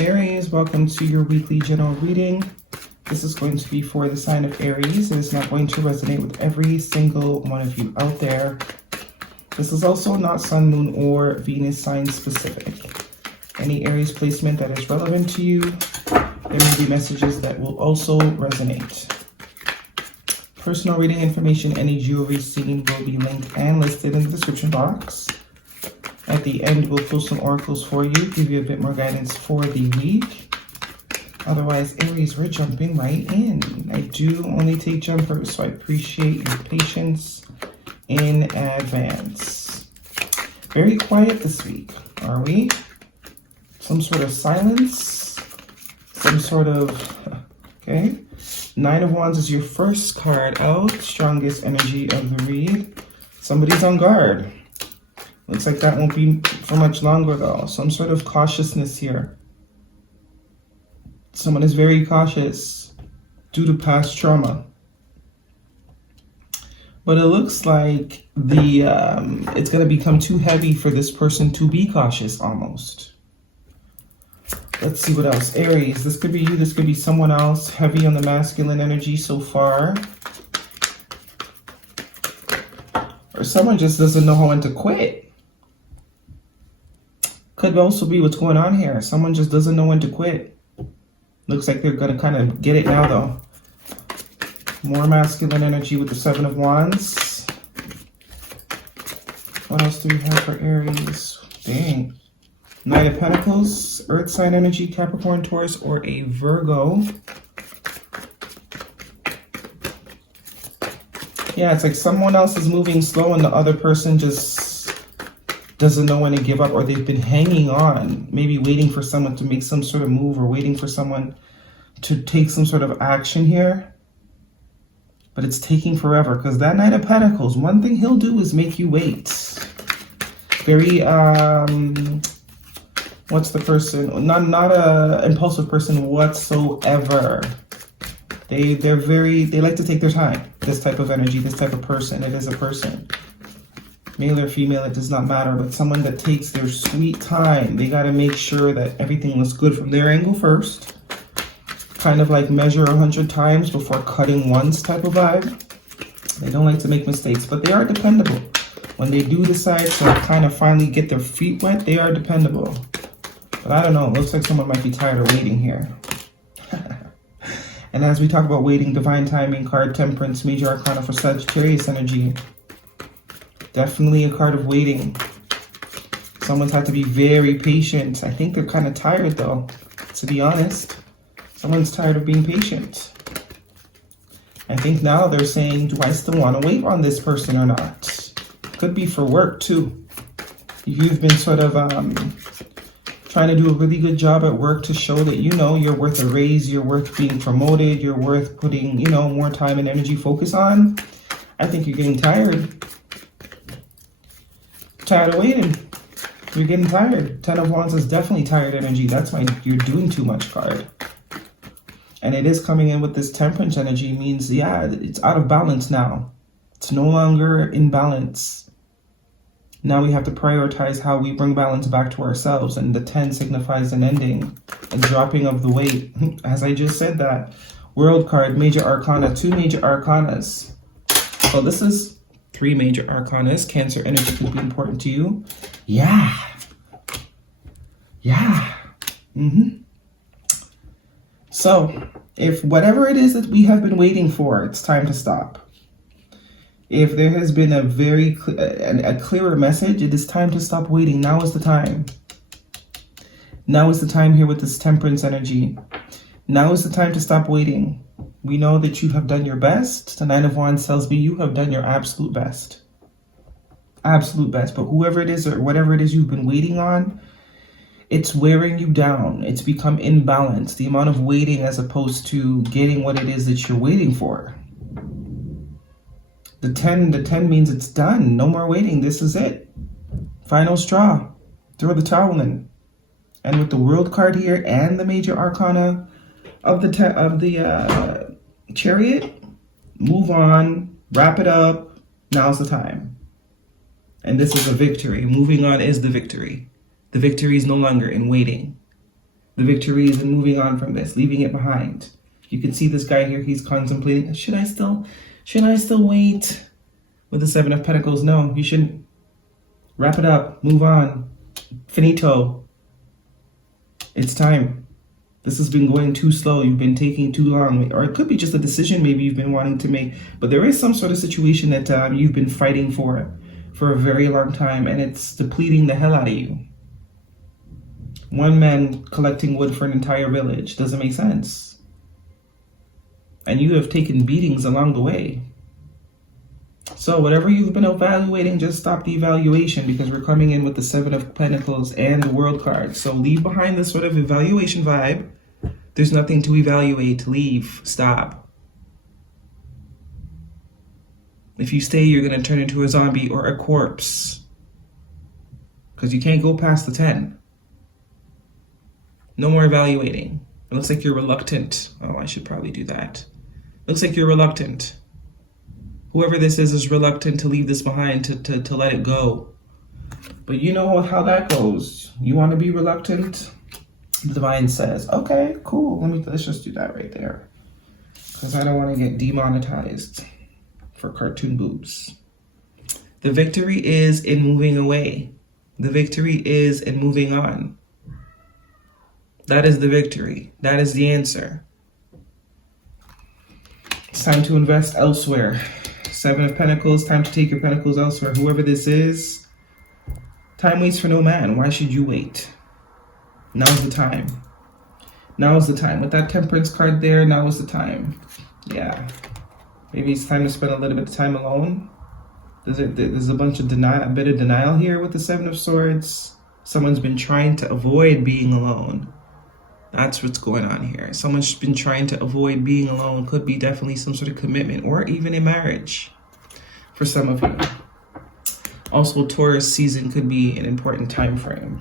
Aries, welcome to your weekly general reading. This is going to be for the sign of Aries. It is not going to resonate with every single one of you out there. This is also not Sun, Moon, or Venus sign specific. Any Aries placement that is relevant to you, there may be messages that will also resonate. Personal reading information, any jewelry seen will be linked and listed in the description box. At the end, we'll pull some oracles for you, give you a bit more guidance for the week. Otherwise, Aries, we're jumping right in. I do only take jumpers, so I appreciate your patience in advance. Very quiet this week, are we? Some sort of silence, some sort of, okay. Nine of Wands is your first card out, strongest energy of the read. Somebody's on guard. Looks like that won't be for much longer though. Some sort of cautiousness here. Someone is very cautious due to past trauma. But it looks like it's going to become too heavy for this person to be cautious almost. Let's see what else. Aries, this could be you, this could be someone else. Heavy on the masculine energy so far. Or someone just doesn't know when to quit. Could also be what's going on here. Someone just doesn't know when to quit. Looks like they're going to kind of get it now, though. More masculine energy with the Seven of Wands. What else do we have for Aries? Dang. Knight of Pentacles, Earth sign energy, Capricorn, Taurus, or a Virgo. Yeah, it's like someone else is moving slow and the other person just doesn't know when to give up, or they've been hanging on, maybe waiting for someone to make some sort of move or waiting for someone to take some sort of action here. But it's taking forever because that Knight of Pentacles, one thing he'll do is make you wait. Very, what's the person? Not a impulsive person whatsoever. They like to take their time. This type of energy, this type of person, it is a person. Male or female, it does not matter, but someone that takes their sweet time. They got to make sure that everything looks good from their angle first. Kind of like measure 100 times before cutting once type of vibe. They don't like to make mistakes, but they are dependable. When they do decide to kind of finally get their feet wet, they are dependable. But I don't know, it looks like someone might be tired of waiting here. And as we talk about waiting, divine timing card, temperance, major arcana for Sagittarius energy. Definitely a card of waiting. Someone's had to be very patient. I think they're kind of tired though, to be honest. Someone's tired of being patient. I think now they're saying, do I still want to wait on this person or not? Could be for work too. You've been sort of trying to do a really good job at work to show that, you know, you're worth a raise, you're worth being promoted, you're worth putting, you know, more time and energy focus on. I think you're getting tired. Tired of waiting. You're getting tired. Ten of Wands is definitely tired energy. That's my you're doing too much card. And it is coming in with this temperance energy, means, yeah, it's out of balance now. It's no longer in balance. Now we have to prioritize how we bring balance back to ourselves. And the 10 signifies an ending, a dropping of the weight. As I just said that. World card, major arcana, 2 major arcanas. So this is 3 major arcanas. Cancer energy could be important to you. Yeah. Yeah. So, if whatever it is that we have been waiting for, it's time to stop. If there has been a very clearer message, it is time to stop waiting. Now is the time. Now is the time here with this temperance energy. Now is the time to stop waiting. We know that you have done your best. The Nine of Wands tells me you have done your absolute best. Absolute best. But whoever it is or whatever it is you've been waiting on, it's wearing you down. It's become imbalanced. The amount of waiting as opposed to getting what it is that you're waiting for. The 10 means it's done. No more waiting. This is it. Final straw. Throw the towel in. And with the World card here and the major arcana of the Chariot, move on, wrap it up. Now's the time. And this is a victory. Moving on is the victory. The victory is no longer in waiting. The victory is in moving on from this, leaving it behind. You can see this guy here, he's contemplating, should I still wait? With the Seven of Pentacles, no, you shouldn't. Wrap it up, move on. Finito. It's time. This has been going too slow. You've been taking too long. Or it could be just a decision maybe you've been wanting to make. But there is some sort of situation that you've been fighting for a very long time. And it's depleting the hell out of you. One man collecting wood for an entire village. Doesn't make sense. And you have taken beatings along the way. So whatever you've been evaluating, just stop the evaluation, because we're coming in with the Seven of Pentacles and the World card. So leave behind this sort of evaluation vibe. There's nothing to evaluate. Leave. Stop. If you stay, you're going to turn into a zombie or a corpse. Because you can't go past the 10. No more evaluating. It looks like you're reluctant. Oh, I should probably do that. Looks like you're reluctant. Whoever this is reluctant to leave this behind, to let it go. But you know how that goes. You want to be reluctant? The Divine says, okay, cool. Let's just do that right there. Because I don't want to get demonetized for cartoon boobs. The victory is in moving away. The victory is in moving on. That is the victory. That is the answer. It's time to invest elsewhere. Seven of Pentacles, time to take your pentacles elsewhere. Whoever this is, time waits for no man. Why should you wait? Now's the time. Now is the time. With that Temperance card there, now is the time. Yeah. Maybe it's time to spend a little bit of time alone. There's a bunch of denial, a bit of denial here with the Seven of Swords. Someone's been trying to avoid being alone. That's what's going on here. Someone's been trying to avoid being alone. Could be definitely some sort of commitment or even a marriage for some of you. Also, Taurus season could be an important time frame.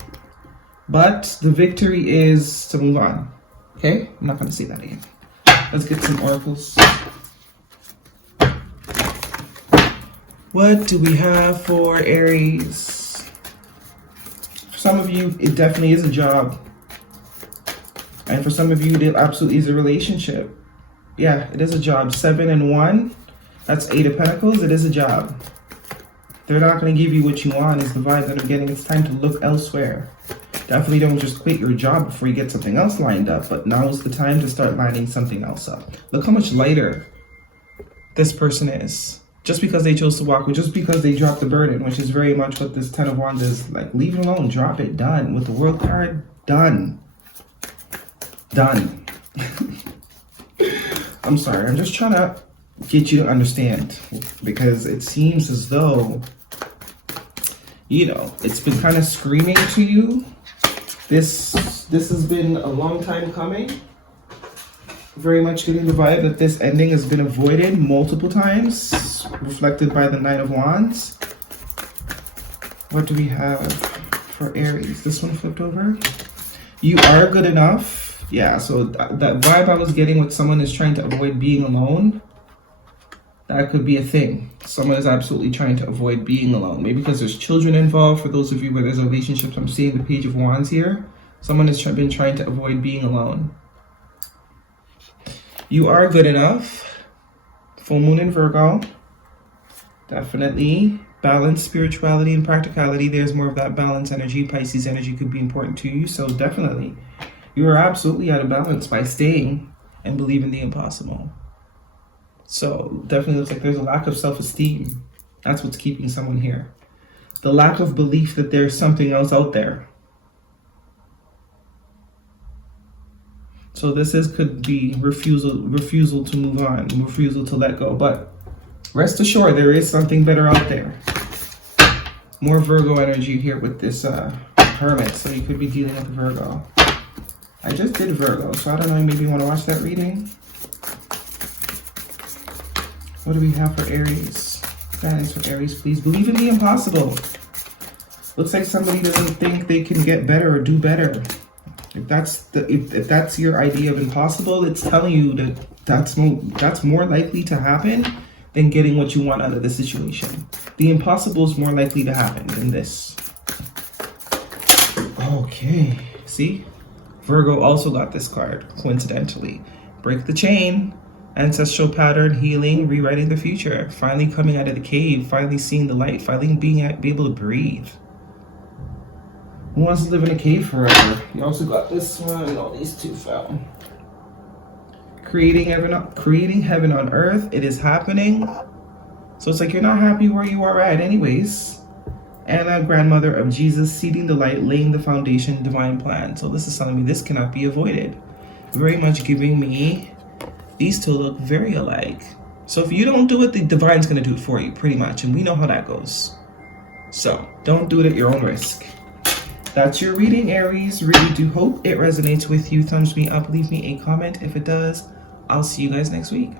But the victory is to move on. Okay? I'm not going to say that again. Let's get some oracles. What do we have for Aries? For some of you, it definitely is a job. And for some of you, it absolutely is a relationship. Yeah, it is a job. 7 and 1. That's 8 of Pentacles. It is a job. They're not going to give you what you want is the vibe that I'm getting. It's time to look elsewhere. Definitely don't just quit your job before you get something else lined up. But now is the time to start lining something else up. Look how much lighter this person is. Just because they chose to walk away. Just because they dropped the burden. Which is very much what this 10 of Wands is. Like, leave it alone. Drop it. Done. With the World card, done. Done. I'm sorry, I'm just trying to get you to understand, because it seems as though, you know, it's been kind of screaming to you. This has been a long time coming. Very much getting the vibe that this ending has been avoided multiple times, reflected by the Knight of Wands. What do we have for Aries? This one flipped over. You are good enough. Yeah, so that vibe I was getting with someone is trying to avoid being alone, that could be a thing. Someone is absolutely trying to avoid being alone. Maybe because there's children involved. For those of you where there's a relationship, I'm seeing the Page of Wands here. Someone has been trying to avoid being alone. You are good enough. Full moon in Virgo. Definitely. Balance, spirituality, and practicality. There's more of that balance energy. Pisces energy could be important to you. So definitely. You are absolutely out of balance by staying and believing the impossible. So definitely looks like there's a lack of self-esteem. That's what's keeping someone here. The lack of belief that there's something else out there. So this could be refusal to move on, refusal to let go. But rest assured, there is something better out there. More Virgo energy here with this Hermit. So you could be dealing with Virgo. I just did Virgo, so I don't know, maybe you want to watch that reading? What do we have for Aries? Guidance for Aries, please. Believe in the impossible. Looks like somebody doesn't think they can get better or do better. If that's your idea of impossible, it's telling you that that's more likely to happen than getting what you want out of the situation. The impossible is more likely to happen than this. Okay, see? Virgo also got this card, coincidentally. Break the chain, ancestral pattern, healing, rewriting the future, finally coming out of the cave, finally seeing the light, finally be able to breathe. Who wants to live in a cave forever? You also got this one. Oh, these two fell. Creating heaven on earth. It is happening. So it's like you're not happy where you are at anyways. Anna, grandmother of Jesus, seeding the light, laying the foundation, divine plan. So this is telling me this cannot be avoided. Very much giving me, these two look very alike. So if you don't do it, the divine's going to do it for you, pretty much. And we know how that goes. So don't do it at your own risk. That's your reading, Aries. Really do hope it resonates with you. Thumbs me up, leave me a comment if it does. I'll see you guys next week.